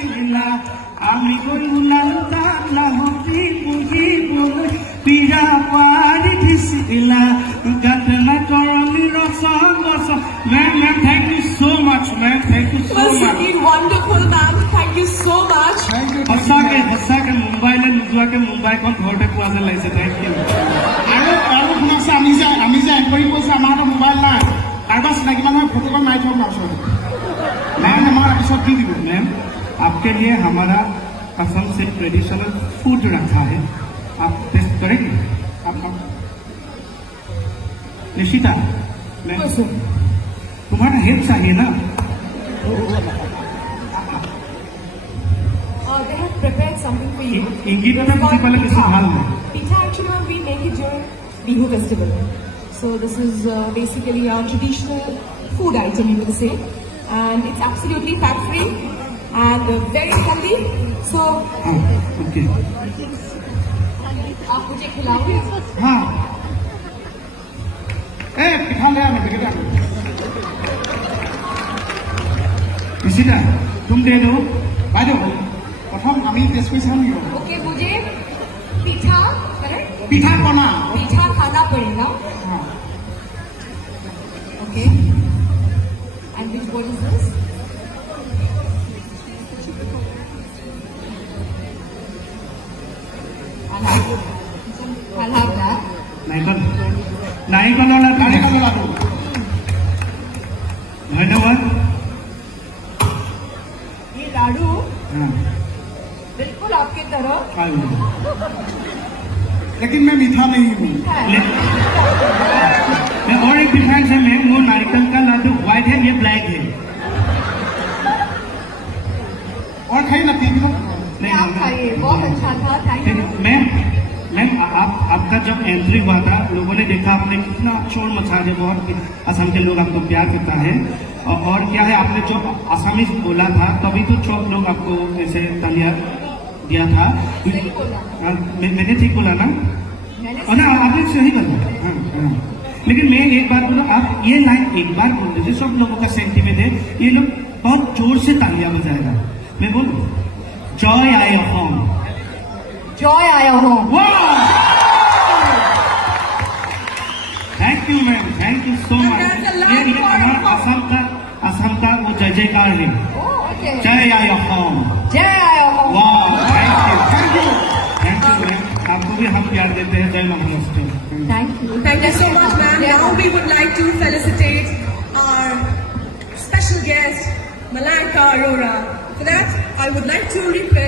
ছিলা আমি কই উলালতা না হতি বুঝি বল পিরা পারি দিছিলা গাতনা করলি রস রস ma'am thank you so much ma'am thank you so was much indeed wonderful, ma'am. Thank you so much. সঁচাকে মুম্বাইলৈ নোযোৱাকে মুম্বাইখন ঘৰতে পোৱা যেন লাগিছে থেংক ইউ আৰু শুনাছে আমি যে এংকৰিং কৰিছে আমাৰ হাতত মোবাইল নাই কাৰোবাৰ চিনাকি মানুহৰ ফটোখন মাৰি থওক মাছৰ মেম আমাৰ পিছত দি দিব मैम आपके लिए हमारा असम से ट्रेडिशनल फूड रखा है आप टेस्ट करेंगे आप निशिता मैम तुम्हारा हेल्प चाहिए ना They have prepared something for you. इंगित में मुझे पहले किसी हाल में Pitha actually we make it during Bihu festival. So this is basically our traditional food item, you could say, and it's absolutely fat free and very healthy. So हाँ okay आप मुझे खिलाओगे? हाँ পিঠা লৈ আনো পেকেট निशिता तुम दे दो বাইদেউ প্ৰথম আমি টেষ্ট কৰি চাম নেকি Okay, मुझे पिठा, correct? পিঠা কণা पिठा खाना पड़ेगा. हाँ Okay. And what is this? I'll have that. নাৰিকলৰ লাডু নাৰিকলৰ লাডু ধন্যবাদ ये लाडू हाँ बिल्कुल आपके तरह आलू लेकिन मैं मीठा नहीं हूँ है. और एक डिफरेंस है मैम वो नारिकल का लाडू व्हाइट है ये ब्लैक है और खाइए ना पी लो नहीं आप खाइए, बहुत अच्छा था. Thank you. मैम मैम आपका जब एंट्री हुआ था लोगों ने देखा आपने कितना शोर मचा है बहुत असम के लोग आपको प्यार करता है और क्या है आपने जो आसामी बोला था तभी तो सब लोग आपको ऐसे तालियां दिया था सही बोला. मैंने ठीक बोला ना मैंने और ना आपने सही बोला हाँ हाँ लेकिन मैं एक बात बोला आप ये लाइन एक बार बोल दीजिए सब लोगों का सेंटीमेंट है ये लोग बहुत जोर से तालियां बजाएगा मैं बोलूँ जॉय आई होम जॉय आया हूँ. Thank you ma'am thank you so much ये हमारा असम का वो जय जयकार है ओके. जय आया होम जय आया हूँ. वाह थैंक यू मैम आपको भी हम प्यार देते हैं जय Maharashtra Thank you. Thank you so much, ma'am. Now we would like to felicitate our special guest, Malaika Arora. For that, I would like to request